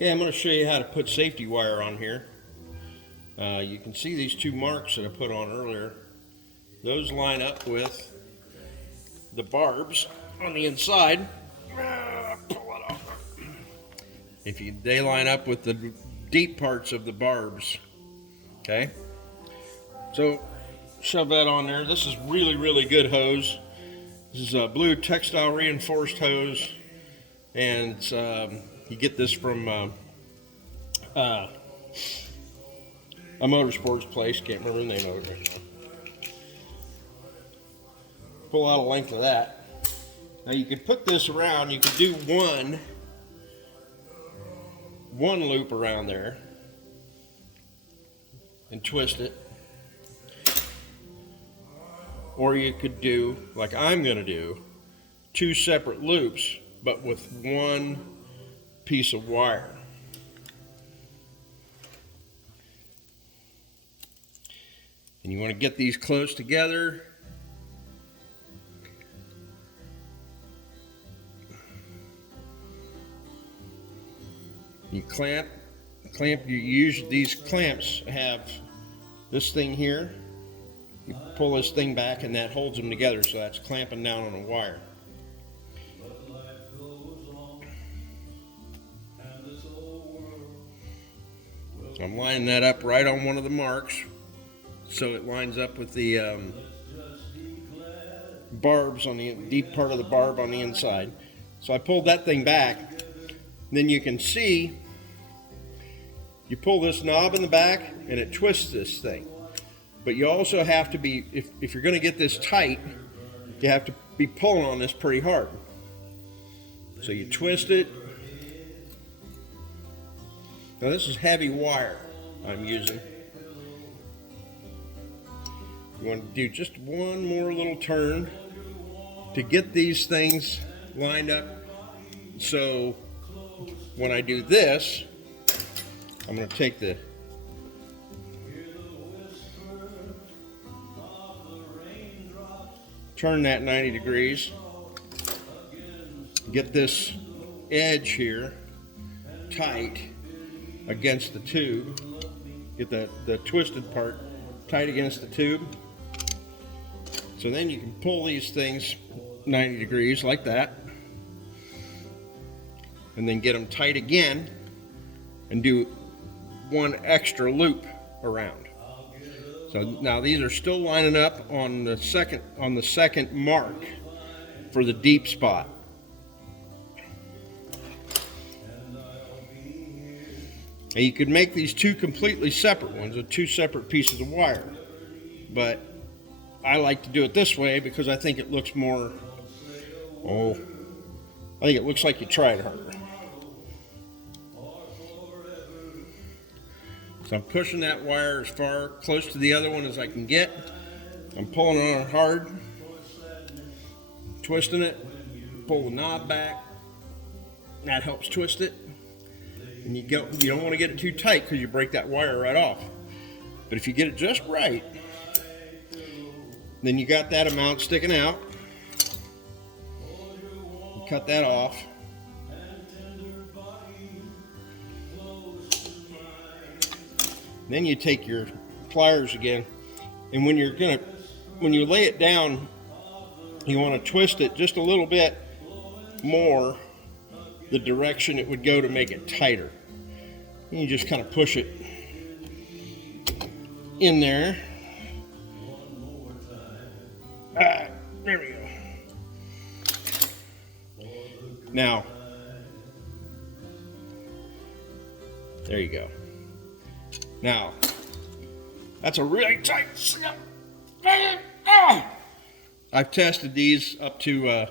Okay, I'm going to show you how to put safety wire on here. You can see these two marks that I put on earlier. Those line up with the barbs on the inside. Pull it off. They line up with the deep parts of the barbs. Okay, so shove that on there. This is really good hose. This is a blue textile reinforced hose, and you get this from a motorsports place. Can't remember the name of it right now. Pull out a length of that. Now you could put this around. You could do one loop around there and twist it, or you could do like I'm going to do, two separate loops, but with one piece of wire. And you want to get these close together. You clamp, you use these clamps, have this thing here. You pull this thing back and that holds them together, so that's clamping down on a wire. I'm lining that up right on one of the marks, so it lines up with the barbs on the deep part of the barb on the inside. So I pulled that thing back. Then you can see, you pull this knob in the back and it twists this thing. But you also have to be, if you're going to get this tight, you have to be pulling on this pretty hard. So you twist it. Now this is heavy wire I'm using. You want to do just one more little turn to get these things lined up. So when I do this, I'm going to take turn that 90 degrees, get this edge here tight against the tube, get the twisted part tight against the tube. So then you can pull these things 90 degrees like that, and then get them tight again and do one extra loop around. So now these are still lining up on the second mark for the deep spot. And you could make these two completely separate ones with two separate pieces of wire, but I like to do it this way because I think it looks more, I think it looks like you tried harder. So I'm pushing that wire as far close to the other one as I can get. I'm pulling on it hard, twisting it, pull the knob back. That helps twist it. And you don't want to get it too tight because you break that wire right off. But if you get it just right, then you got that amount sticking out. You cut that off. Then you take your pliers again, and when you lay it down, you want to twist it just a little bit more the direction it would go to make it tighter. And you just kind of push it in there. There we go. Now, there you go. Now, that's a really tight snap. I've tested these up to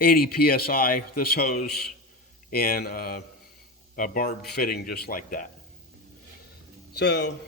80 psi, this hose, and a barbed fitting just like that. So